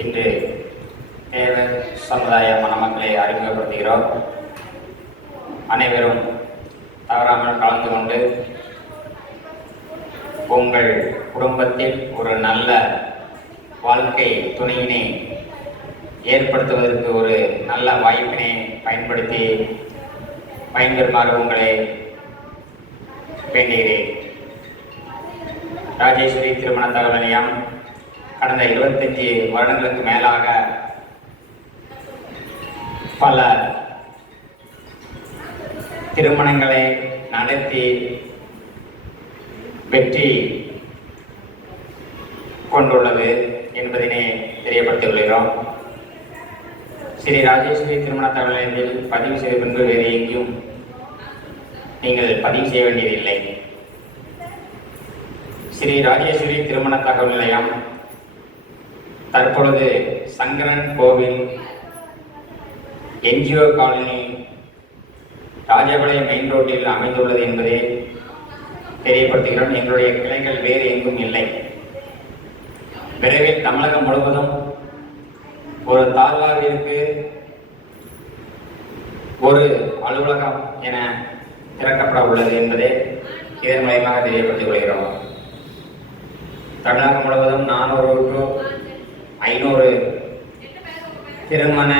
இன்று தேவ சமுதாய மணமக்களை அறிமுகப்படுத்துகிறோம். அனைவரும் தவறாமல் கலந்து கொண்டு உங்கள் குடும்பத்தில் ஒரு நல்ல வாழ்க்கை துணையினை ஏற்படுத்துவதற்கு ஒரு நல்ல வாய்ப்பினை பயன்படுத்தி பயன்பெறுமாறு உங்களை வேண்டுகிறேன். ராஜேஸ்வரி திருமண தகவல் நிலையம் கடந்த இருபத்தஞ்சி வருடங்களுக்கு மேலாக பல திருமணங்களை நடத்தி வெற்றி கொண்டுள்ளது என்பதனை தெரியப்படுத்தியுள்ளோம். ஸ்ரீ ராஜேஸ்வரி திருமண தகவல் நிலையத்தில் பதிவு செய்த பின்பு வேறு எங்கேயும் நீங்கள் பதிவு செய்ய வேண்டியதில்லை. ஸ்ரீ ராஜேஸ்வரி திருமண தகவல் நிலையம் தற்பொழுது சங்கரன் கோவில் என்ஜிஓ காலனி ராஜபாளையம் மெயின் ரோட்டில் அமைந்துள்ளது என்பதை தெரியப்படுத்துகிறோம். எங்களுடைய கிளைகள் வேறு எங்கும் இல்லை. விரைவில் தமிழகம் முழுவதும் ஒரு தாழ்வாரிற்கு ஒரு அலுவலகம் என திறக்கப்பட உள்ளது என்பதை இதன் மூலயமாக தெரியப்படுத்திக் கொள்கிறோம். தமிழகம் முழுவதும் நானூறு டு ஐநூறு திருமண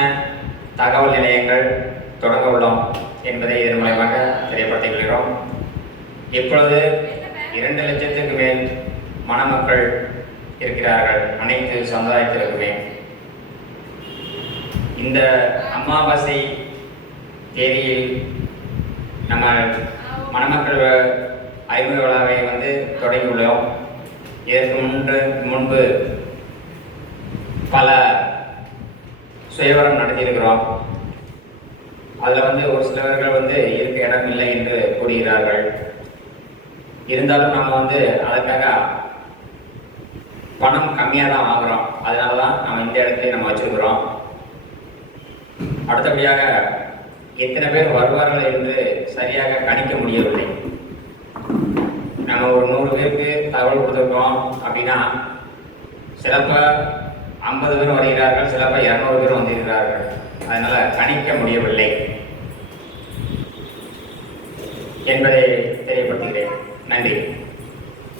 தகவல் நிலையங்கள் தொடங்க உள்ளோம் என்பதை இதன் மூலயமாக தெரியப்படுத்திக் கொள்கிறோம் இப்பொழுது இரண்டு லட்சத்துக்கு மேல் மணமக்கள் இருக்கிறார்கள் அனைத்து சமுதாயத்திற்குமே. இந்த அமாவாசை தேதியில் நம்ம மணமக்கள் அறிமுக விழாவை வந்து தொடங்கியுள்ளோம். இதற்கு முன்பு முன்பு பல சுயவரம் நடத்தியிருக்கிறோம். அதில் வந்து ஒரு சிலவர்கள் வந்து இருக்க இடம் இல்லை என்று கூறுகிறார்கள். இருந்தாலும் நம்ம வந்து அதுக்காக பணம் கம்மியாக தான் வாங்குறோம். அதனால தான் நம்ம இந்த இடத்துல நம்ம வச்சிருக்கிறோம். அடுத்தபடியாக எத்தனை பேர் வருவார்கள் என்று சரியாக கணிக்க முடியவில்லை. நம்ம ஒரு நூறு பேருக்கு தகவல் கொடுத்துருக்கோம் அப்படின்னா சிறப்பாக ஐம்பது பேர் வருகிறார்கள் சில பேர் இரநூறு பேர் வந்திருக்கிறார்கள். அதனால் கணிக்க முடியவில்லை என்பதை தெரியப்படுத்துகிறேன். நன்றி.